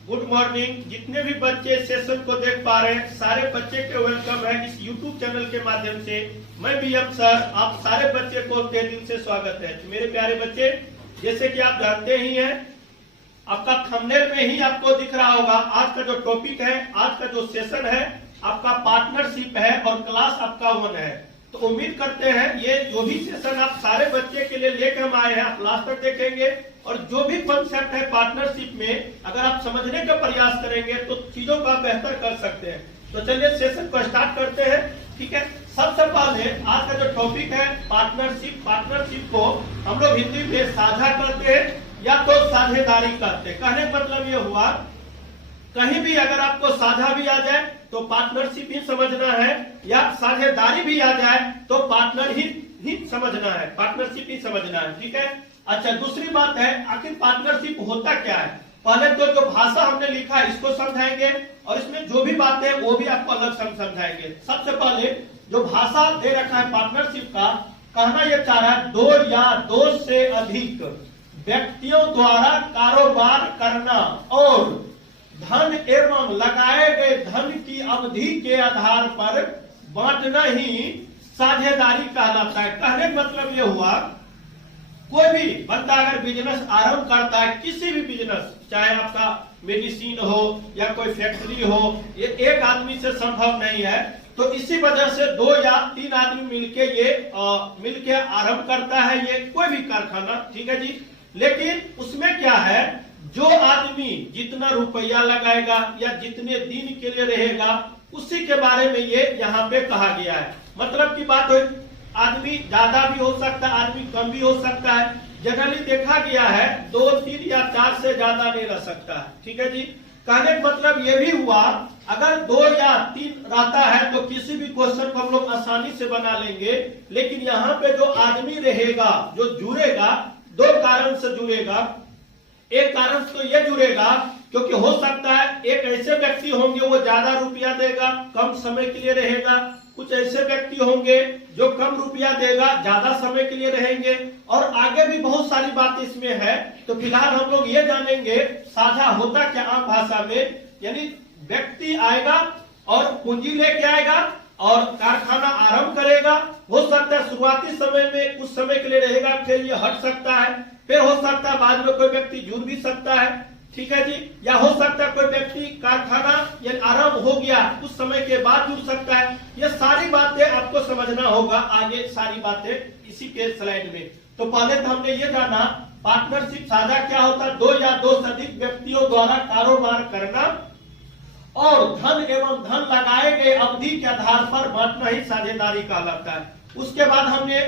Good morning. जितने भी बच्चे सेशन को देख पा रहे हैं सारे बच्चे के वेलकम है इस यूट्यूब चैनल के माध्यम से। मैं बीएम सर आप सारे बच्चे को तहे दिल से स्वागत है। मेरे प्यारे बच्चे, जैसे कि आप जानते ही हैं, आपका थंबनेल में ही आपको दिख रहा होगा आज का जो टॉपिक है, आज का जो सेशन है आपका पार्टनरशिप है और क्लास आपका 1 है। तो उम्मीद करते हैं ये जो भी सेशन आप सारे बच्चे के लिए लेकर हम आए हैं आप लास्ट तक देखेंगे और जो भी कॉन्सेप्ट है पार्टनरशिप में अगर आप समझने का प्रयास करेंगे तो चीजों का बेहतर कर सकते हैं। तो चलिए सेशन को स्टार्ट करते हैं। ठीक है, सबसे पहले आज का जो टॉपिक है पार्टनरशिप। पार्टनरशिप को हम लोग हिंदी में साझा करते हैं या तो साझेदारी करते हैं। कहने का मतलब ये हुआ कहीं भी अगर आपको साझा भी आ जाए तो पार्टनरशिप ही समझना है या साझेदारी भी आ जाए तो पार्टनर ही समझना है, पार्टनरशिप ही समझना है। ठीक है, अच्छा दूसरी बात है आखिर पार्टनरशिप होता क्या है। पहले तो जो भाषा हमने लिखा है इसको समझाएंगे और इसमें जो भी बातें हैं वो भी आपको अलग समझाएंगे। सबसे पहले जो भाषा दे रखा है पार्टनरशिप का, कहना यह चाह रहा है 2 या 2 से अधिक व्यक्तियों द्वारा कारोबार करना और धन एवं लगाए गए धन की अवधि के आधार पर बांटना ही साझेदारी कहलाता है। कहने का मतलब यह हुआ कोई भी बंदा अगर बिजनेस आरंभ करता है, किसी भी बिजनेस, चाहे आपका मेडिसिन हो या कोई फैक्ट्री हो, ये एक आदमी से संभव नहीं है। तो इसी वजह से 2 या 3 आदमी मिलके आरंभ करता है ये कोई भी कारखाना। ठीक है जी, लेकिन उसमें क्या है, जो आदमी जितना रुपया लगाएगा या जितने दिन के लिए रहेगा उसी के बारे में ये यहाँ पे कहा गया है। मतलब की बात हो, आदमी ज्यादा भी हो सकता है, आदमी कम भी हो सकता है। जनरली देखा गया है 2, 3 या 4 से ज्यादा नहीं रह सकता है। ठीक है जी, कहने का मतलब ये भी हुआ अगर 2 या 3 रहता है तो किसी भी क्वेश्चन को हम लोग आसानी से बना लेंगे। लेकिन यहाँ पे जो आदमी रहेगा, जो जुड़ेगा, 2 कारण से जुड़ेगा। एक कारण तो ये जुड़ेगा क्योंकि हो सकता है एक ऐसे व्यक्ति होंगे वो ज्यादा रुपया देगा, कम समय के लिए रहेगा। कुछ ऐसे व्यक्ति होंगे जो कम रुपया देगा, ज्यादा समय के लिए रहेंगे। और आगे भी बहुत सारी बात इसमें है। तो फिलहाल हम लोग ये जानेंगे साझा होता क्या आम भाषा में, यानी व्यक्ति आएगा और पूंजी लेके आएगा और कारखाना आरंभ करेगा। हो सकता है शुरुआती समय में कुछ समय के लिए रहेगा, फिर ये हट सकता है, फिर हो सकता है बाद में कोई व्यक्ति जुड़ भी सकता है। ठीक है जी, या हो सकता है कोई व्यक्ति कारखाना या आरंभ हो गया कुछ समय के बाद जुड़ सकता है। ये सारी बातें आपको समझना होगा, आगे सारी बातें इसी के स्लाइड में। तो पहले तो हमने ये जाना पार्टनरशिप साझा क्या होता है, 2 या 2 से अधिक व्यक्तियों द्वारा कारोबार करना और धन एवं धन लगाए गए अवधि के आधार पर बांटना ही साझेदारी कहलाता है। उसके बाद हमने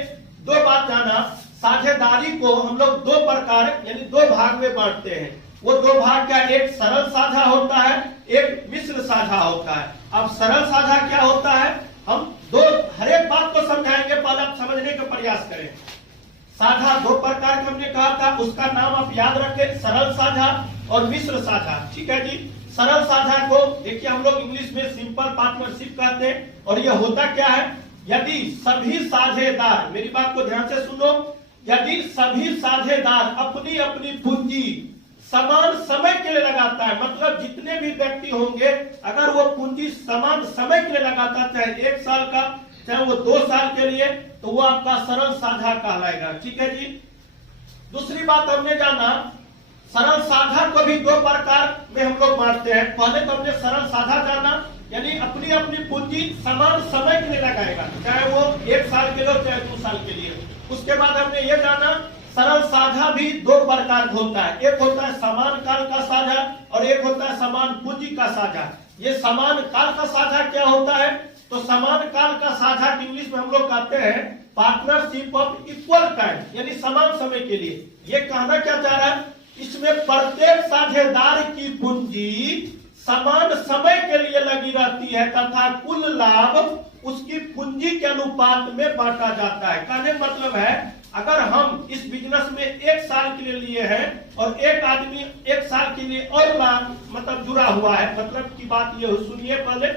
2 बात जाना, साझेदारी को हम लोग 2 प्रकार यानी 2 भाग में बांटते हैं। वो 2 भाग क्या, एक सरल साझा होता है, एक मिश्र साझा होता है। अब सरल साझा क्या होता है, हम हर एक बात को समझाएंगे, पहले आप समझने का प्रयास करें। साझा 2 प्रकार के हमने कहा था, उसका नाम आप याद रखें, सरल साझा और मिश्र साझा। ठीक है जी, सरल साझा को देखिए हम लोग इंग्लिश में सिंपल पार्टनरशिप कहते हैं। और ये होता क्या है, यदि सभी साझेदार, मेरी बात को ध्यान से सुनो, यदि सभी साझेदार अपनी अपनी पूंजी समान समय के लिए लगाता है, मतलब जितने भी व्यक्ति होंगे अगर वो पूंजी समान समय के लिए लगाता, चाहे 1 साल का चाहे वो 2 साल के लिए, तो वो आपका सरल साझा कहलाएगा। ठीक है जी, दूसरी बात हमने जाना सरल साझा को भी 2 प्रकार में हम लोग बांटते हैं। पहले तो हमने सरल साझा जाना, यानी अपनी अपनी पूंजी समान समय के लिए लगाएगा, चाहे वो 1 साल के लिए चाहे 2 साल के लिए। उसके बाद हमने ये जाना सरल साझा भी 2 प्रकार का होता है, एक होता है समान काल का साझा और एक होता है समान पूंजी का साझा। ये समान काल का साझा क्या होता है, तो समान काल का साझा इंग्लिश में हम लोग कहते हैं पार्टनरशिप ऑफ इक्वल टाइम, यानी समान समय के लिए। ये कहना क्या चाह रहा है, इसमें प्रत्येक साझेदार की पूंजी समान समय के लिए लगी रहती है तथा कुल लाभ उसकी पूंजी के अनुपात में बांटा जाता है। कहने का मतलब है अगर हम इस बिजनेस में 1 साल के लिए लिए हैं और एक आदमी 1 साल के लिए और मतलब जुड़ा हुआ है, मतलब की बात ये सुनिए, पहले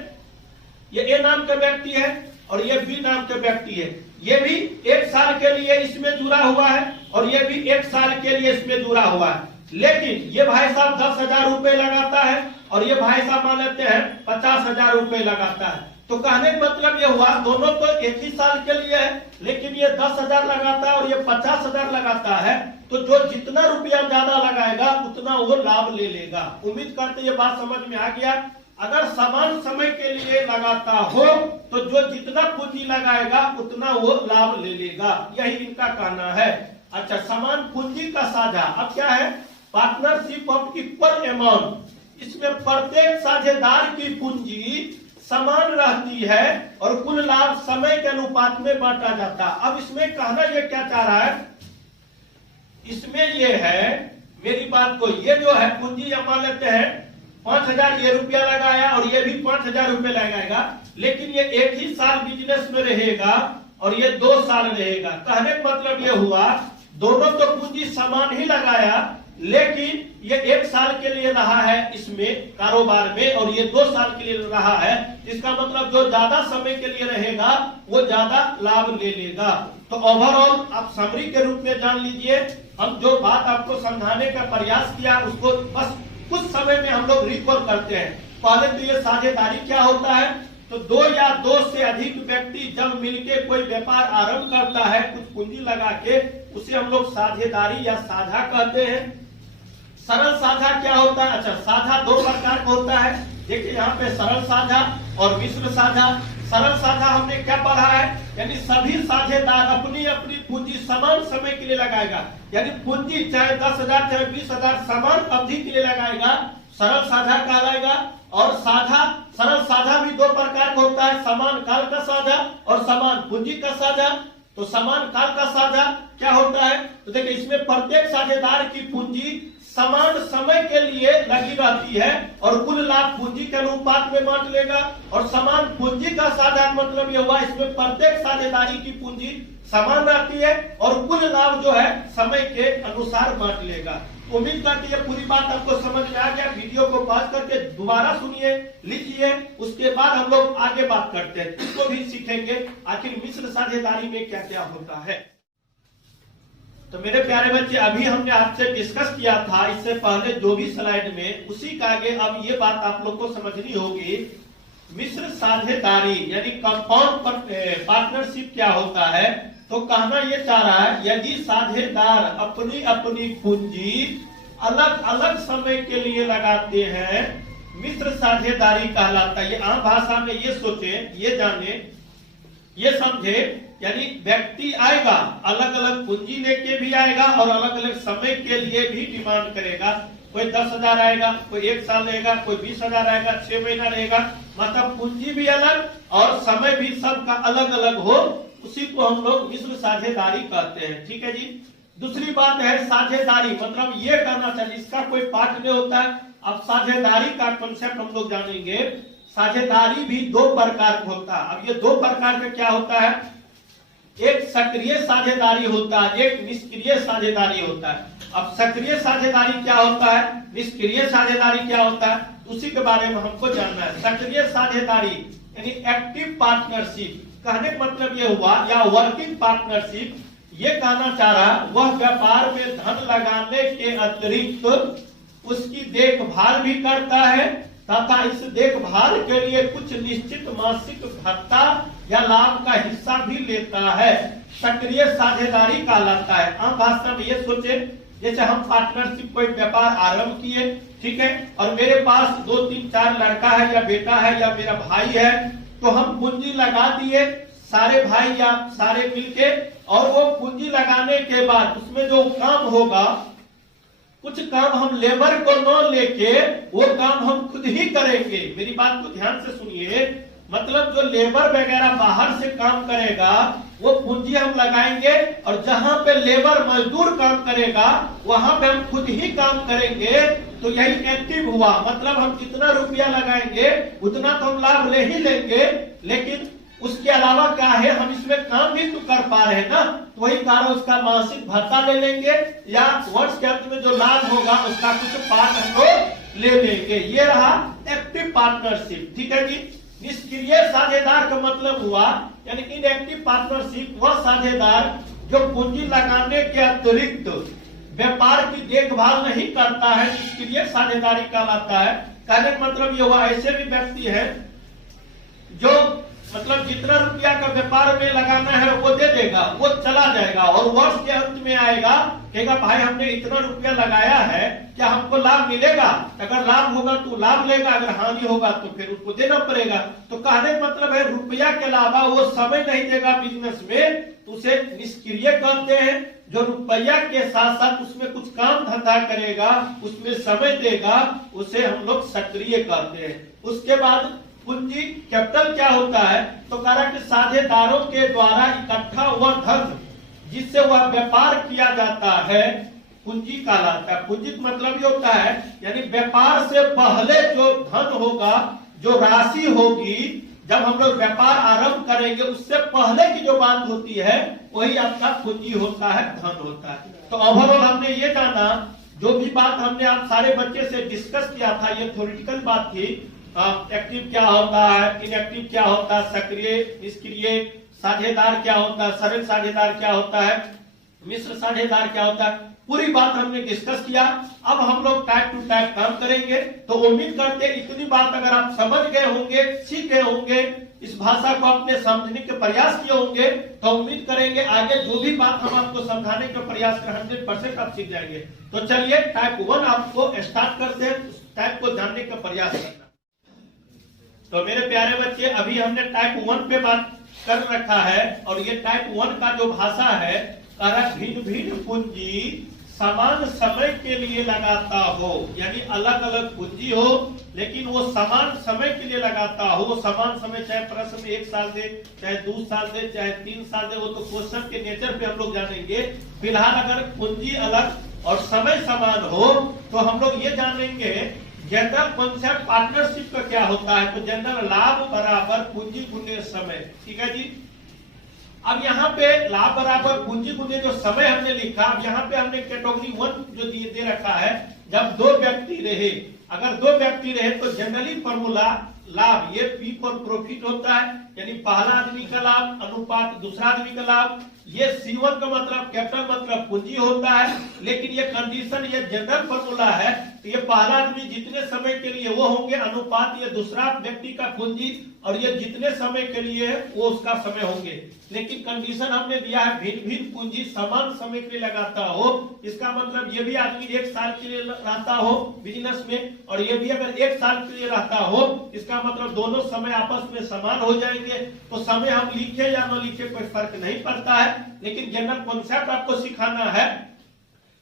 ये ए नाम का व्यक्ति है और ये बी नाम का व्यक्ति है, ये भी 1 साल के लिए इसमें जुड़ा हुआ है और ये भी 1 साल के लिए इसमें जुड़ा हुआ है। लेकिन ये भाई साहब 10,000 रुपए लगाता है और ये भाई साहब मान लेते हैं 50,000 रुपए लगाता है। तो कहने का मतलब ये हुआ दोनों तो एक ही साल के लिए है, लेकिन ये 10,000 लगाता है और ये 50,000 लगाता है। तो जो जितना रुपया ज्यादा लगाएगा उतना वो लाभ ले लेगा। उम्मीद करते ये बात समझ में आ गया। अगर समान समय के लिए लगाता हो तो जो जितना पूंजी लगाएगा उतना वो लाभ ले लेगा, यही इनका कहना है। अच्छा, समान पूंजी का साझा अब क्या है? Partnership of equal amount. इसमें प्रत्येक साझेदार की पूंजी समान रहती है और कुल लाभ समय के अनुपात में बांटा जाता है। अब इसमें कहना ये क्या चाह रहा है? इसमें ये है, मेरी बात को, ये जो है पूंजी मान लेते हैं 5,000 ये रुपया लगाया और ये भी 5,000 रुपये लगाएगा, लेकिन ये एक ही साल बिजनेस में रहेगा और ये 2 साल रहेगा। कहने का मतलब ये हुआ दोनों तो पूंजी समान ही लगाया, लेकिन ये 1 साल के लिए रहा है इसमें कारोबार में और ये 2 साल के लिए रहा है। इसका मतलब जो ज्यादा समय के लिए रहेगा वो ज्यादा लाभ ले लेगा। तो ओवरऑल आप समरी के रूप में जान लीजिए, हम जो बात आपको समझाने का प्रयास किया उसको बस कुछ समय में हम लोग रिकॉल करते हैं। पहले तो ये साझेदारी क्या होता है? तो 2 या 2 से अधिक व्यक्ति जब मिलके कोई व्यापार आरंभ करता है कुछ पूंजी लगा के, उसे हम लोग साझेदारी या साझा कहते हैं। सरल साझा क्या होता है? अच्छा, साझा 2 प्रकार का होता है। देखिए यहाँ पे सरल साझा और मिश्र साझा। सरल साझा हमने क्या पढ़ा है? यानी सभी साझेदार अपनी अपनी पूंजी समान समय के लिए लगाएगा, यानी पूंजी चाहे 10,000 चाहे 20,000 समान अवधि के लिए लगाएगा, सरल साझा कहलाएगा। और साझा, सरल साझा भी 2 प्रकार का होता है, समान काल का साझा और समान पूंजी का साझा। तो समान काल का साझा क्या होता है? तो देखिए इसमें प्रत्येक साझेदार की पूंजी समान समय के लिए लगी रहती है और कुल लाभ पूंजी के अनुपात में बांट लेगा। और समान पूंजी का साझा मतलब ये हुआ इसमें प्रत्येक साझेदारी की पूंजी समान रहती है और कुल लाभ जो है समय के अनुसार बांट लेगा। उम्मीद करती है पूरी बात आपको समझ में आ गया। वीडियो को पॉज करके दोबारा सुनिए, लिखिए, उसके बाद हम लोग आगे बात करते हैं। इसको भी सीखेंगे आखिर मिश्र साझेदारी में क्या क्या होता है। तो मेरे प्यारे बच्चे, अभी हमने आपसे डिस्कस किया था इससे पहले जो भी स्लाइड में, उसी का आगे अब ये बात आप लोग को समझनी होगी। मिश्र साझेदारी यानी कंपाउंड पार्टनरशिप क्या होता है? तो कहना ये चाह रहा है यदि साझेदार अपनी अपनी पूंजी अलग अलग समय के लिए लगाते हैं, मिश्र साझेदारी कहलाता है। ये आम भाषा में ये सोचे, ये जाने, ये समझे, यानी व्यक्ति आएगा अलग अलग पूंजी लेके भी आएगा और अलग अलग समय के लिए भी डिमांड करेगा। कोई 10,000 आएगा, कोई 1 साल रहेगा, कोई 20,000 आएगा, 6 महीना रहेगा। मतलब पूंजी भी अलग और समय भी सबका अलग अलग हो, उसी को हम लोग मिश्र साझेदारी कहते हैं। ठीक है जी। दूसरी बात है साझेदारी, मतलब ये कहना चाहिए इसका कोई पाठ नहीं होता है। अब साझेदारी का कॉन्सेप्ट हम लोग जानेंगे। साझेदारी भी 2 प्रकार का होता है। अब ये 2 प्रकार का क्या होता है? एक सक्रिय साझेदारी होता है, एक निष्क्रिय साझेदारी होता है। अब सक्रिय साझेदारी क्या होता है, निष्क्रिय साझेदारी क्या होता है, उसी के बारे में हमको जानना है। सक्रिय साझेदारी यानी एक्टिव पार्टनरशिप, कहने का मतलब ये हुआ, या वर्किंग पार्टनरशिप, ये कहना चाह रहा है वह व्यापार में धन लगाने के अतिरिक्त उसकी देखभाल भी करता है तथा इस देखभाल के लिए कुछ निश्चित मासिक भत्ता या लाभ का हिस्सा भी लेता है। सक्रिय साझेदारी कहलाता है। आम भाषा में ये सोचे, जैसे हम पार्टनरशिप कोई व्यापार आरंभ किए, ठीक है, और मेरे पास 2, 3, 4 लड़का है या बेटा है या मेरा भाई है, तो हम पूंजी लगा दिए सारे भाई या सारे मिलके, और वो पूंजी लगाने के बाद उसमें जो काम होगा, कुछ काम हम लेबर को न लेके वो काम हम खुद ही करेंगे। मेरी बात को ध्यान से सुनिए, मतलब जो लेबर वगैरह बाहर से काम करेगा वो पूंजी हम लगाएंगे और जहां पे लेबर मजदूर काम करेगा वहां पे हम खुद ही काम करेंगे। तो यही एक्टिव हुआ, मतलब हम जितना रुपया लगाएंगे उतना तो हम लाभ ले ही लेंगे, लेकिन उसके अलावा क्या है, हम इसमें काम भी तो कर पा रहे हैं ना, तो वही कारण उसका मासिक भत्ता ले लेंगे या वर्ष के अंत में जो लाभ होगा उसका कुछ पार्ट हम लोग ले लेंगे। ये रहा एक्टिव पार्टनरशिप। ठीक है जी। निष्क्रिय साझेदार का मतलब हुआ, यानी इनएक्टिव पार्टनरशिप वह साझेदार जो पूंजी लगाने के अतिरिक्त व्यापार की देखभाल नहीं करता है, इसके लिए साझेदारी कहलाता है। कहने का मतलब ये हुआ ऐसे भी व्यक्ति है जो मतलब जितना रुपया का व्यापार में लगाना है वो दे देगा, वो चला जाएगा और वर्ष के अंत में आएगा, कहेगा भाई हमने इतना रुपया लगाया है, क्या हमको लाभ मिलेगा? अगर लाभ होगा तो लाभ लेगा, अगर हानि होगा तो फिर उसको देना पड़ेगा। तो कहने का मतलब है रुपया के अलावा वो समय नहीं देगा बिजनेस में, तो उसे निष्क्रिय कहते हैं। जो रुपया के साथ साथ उसमें कुछ काम धंधा करेगा, उसमें समय देगा, उसे हम लोग सक्रिय कहते हैं। उसके बाद पूंजी कैपिटल क्या होता है? तो कहा कि साझेदारों के द्वारा इकट्ठा हुआ धन जिससे वह व्यापार किया जाता है पूंजी कहलाता है। पूंजी का मतलब ये होता है यानी व्यापार से पहले जो धन होगा, जो राशि होगी, जब हम लोग व्यापार आरंभ करेंगे उससे पहले की जो बात होती है वही आपका पूंजी होता है, धन होता है। तो ओवरऑल हमने ये जाना, जो भी बात हमने आप सारे बच्चे से डिस्कस किया था, ये थ्योरेटिकल बात थी। एक्टिव क्या होता है, इनएक्टिव क्या होता है, सक्रिय निष्क्रिय, साझेदार क्या होता है, सरल साझेदार क्या होता है, मिश्र साझेदार क्या होता है, पूरी बात हमने डिस्कस किया। अब हम लोग टाइप टू टाइप काम करेंगे। तो उम्मीद करते इतनी बात अगर आप समझ गए होंगे, सीख गए होंगे, इस भाषा को अपने समझने के प्रयास किए होंगे, तो उम्मीद करेंगे आगे जो भी बात हम आपको समझाने का प्रयास कर 100% आप सीख जाएंगे। तो चलिए टाइप 1 आपको स्टार्ट करते हैं, टाइप को जानने का प्रयास करना। तो मेरे प्यारे बच्चे अभी हमने टाइप 1 पे बात कर रखा है और ये टाइप 1 का जो भाषा है, भिन्न भिन्न पूंजी समान समय के लिए लगाता हो, यानी अलग अलग पूंजी हो लेकिन वो समान समय के लिए लगाता हो। समान समय चाहे प्रश्न में 1 साल दे, चाहे 2 साल दे, चाहे 3 साल दे, वो तो क्वेश्चन के नेचर पे हम लोग जानेंगे। फिलहाल अगर पूंजी अलग और समय समान हो तो हम लोग ये जानेंगे जनरल कॉन्सेप्ट पार्टनरशिप का क्या होता है। तो जनरल लाभ बराबर पूंजी गुने समय, ठीक है जी। अब यहाँ पे लाभ बराबर पूंजी गुने जो समय हमने लिखा, अब यहाँ पे हमने कैटेगरी 1 जो दे रखा है, जब 2 व्यक्ति रहे, अगर 2 व्यक्ति रहे तो जनरली फॉर्मूला लाभ ये पी फॉर प्रॉफिट होता है, यानी पहला आदमी का लाभ अनुपात दूसरा आदमी का लाभ। ये C1 का मतलब कैपिटल मतलब पूंजी होता है, लेकिन ये कंडीशन ये जनरल फॉर्मूला है, तो ये पहला आदमी जितने समय के लिए वो होंगे अनुपात ये दूसरा व्यक्ति का पूंजी, और ये जितने समय के लिए वो उसका समय होंगे। लेकिन कंडीशन हमने दिया है भिन्न भिन्न पूंजी समान समय के लिए लगाता हो। इसका मतलब ये भी आदमी 1 साल के लिए रहता हो बिजनेस में, और ये भी अगर 1 साल के लिए रहता हो, इसका मतलब दोनों समय आपस में समान हो जाएंगे। तो समय हम लिखे या न लिखे कोई फर्क नहीं पड़ता है, लेकिन जनरल कॉन्सेप्ट आपको सिखाना है,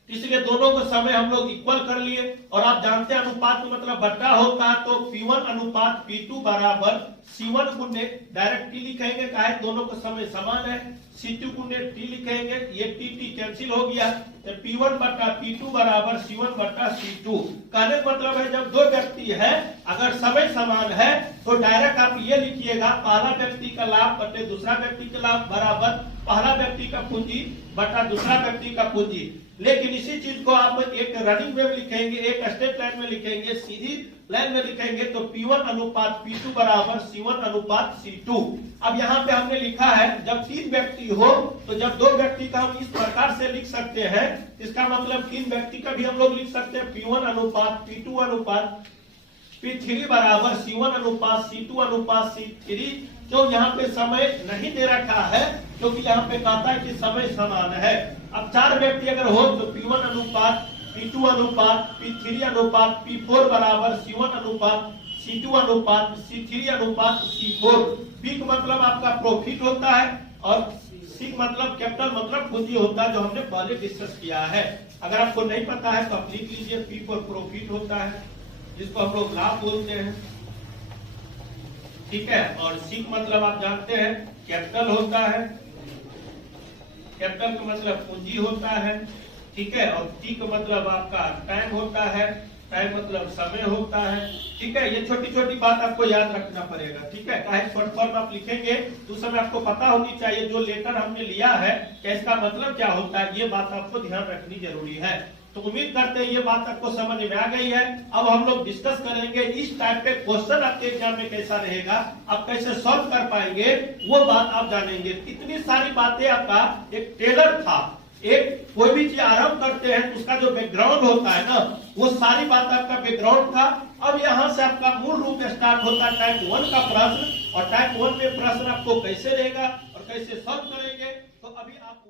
इसलिए दोनों का समय हम लोग इक्वल कर लिए। और आप जानते हैं अनुपात का मतलब बट्टा होता है, तो P1 अनुपात P2 बराबर C1 गुने डायरेक्ट T लिखेंगे, कहा है दोनों का समय समान है। C2 गुने T लिखेंगे, ये T कैंसिल हो गया, तो P1 बट्टा P2 बराबर C1 बट्टा C2। कहने का मतलब है जब 2 व्यक्ति है अगर समय समान है तो डायरेक्ट आप ये लिखिएगा पहला व्यक्ति का लाभ बटे दूसरा व्यक्ति का लाभ बराबर पहला व्यक्ति का पूंजी बटा दूसरा व्यक्ति का पूंजी। लेकिन इसी चीज को आप एक रनिंग वेव लिखेंगे, एक स्टेप लाइन में लिखेंगे, सीधी लाइन में लिखेंगे, तो P1 अनुपात P2 बराबर C1 अनुपात C2। अब यहाँ पे हमने लिखा है जब 3 व्यक्ति हो, तो जब 2 व्यक्ति का हम इस प्रकार से लिख सकते हैं, इसका मतलब 3 व्यक्ति का भी हम लोग लिख सकते हैं P1 अनुपात P2 अनुपात P3 बराबर C1 अनुपात C2 अनुपात C3। क्यों यहाँ पे समय नहीं दे रखा है? क्योंकि यहाँ पे कहता है कि समय समान है। अब 4 व्यक्ति अगर हो तो P1 अनुपात P2 अनुपात P3 अनुपात P4 बराबर C1 अनुपात C2 अनुपात C3 अनुपात C4। P का मतलब आपका प्रॉफिट होता है और C मतलब कैपिटल मतलब पूंजी होता है, जो हमने पहले डिस्कस किया है। अगर आपको नहीं पता है तो आप लिख लीजिए P फॉर प्रॉफिट होता है, जिसको हम लोग लाभ बोलते हैं, ठीक है। और C मतलब आप जानते हैं कैपिटल होता है, कैपिटल का मतलब पूंजी होता है, ठीक है। और T का मतलब आपका टाइम होता है, टाइम मतलब समय होता है, ठीक है। ये छोटी छोटी बात आपको याद रखना पड़ेगा, ठीक है। काहे शॉर्ट फॉर्म आप लिखेंगे तो उस समय आपको पता होनी चाहिए जो लेटर हमने लिया है क्या इसका मतलब क्या होता है, ये बात आपको ध्यान रखनी जरूरी है। तो उम्मीद करते हैं ये बात आपको समझ में आ गई है। अब हम लोग डिस्कस करेंगे इस टाइप के क्वेश्चन आपके एग्जाम में कैसा रहेगा, आप कैसे सॉल्व कर पाएंगे, वो बात आप जानेंगे। इतनी सारी बातें आपका एक टेलर था, एक कोई भी चीज आरंभ करते हैं तो उसका जो बैकग्राउंड होता है ना, वो सारी बात आपका बैकग्राउंड था। अब यहाँ से आपका मूल रूप स्टार्ट होता है टाइप 1 का प्रश्न, और टाइप 1 में प्रश्न आपको कैसे रहेगा और कैसे सॉल्व करेंगे, तो अभी आप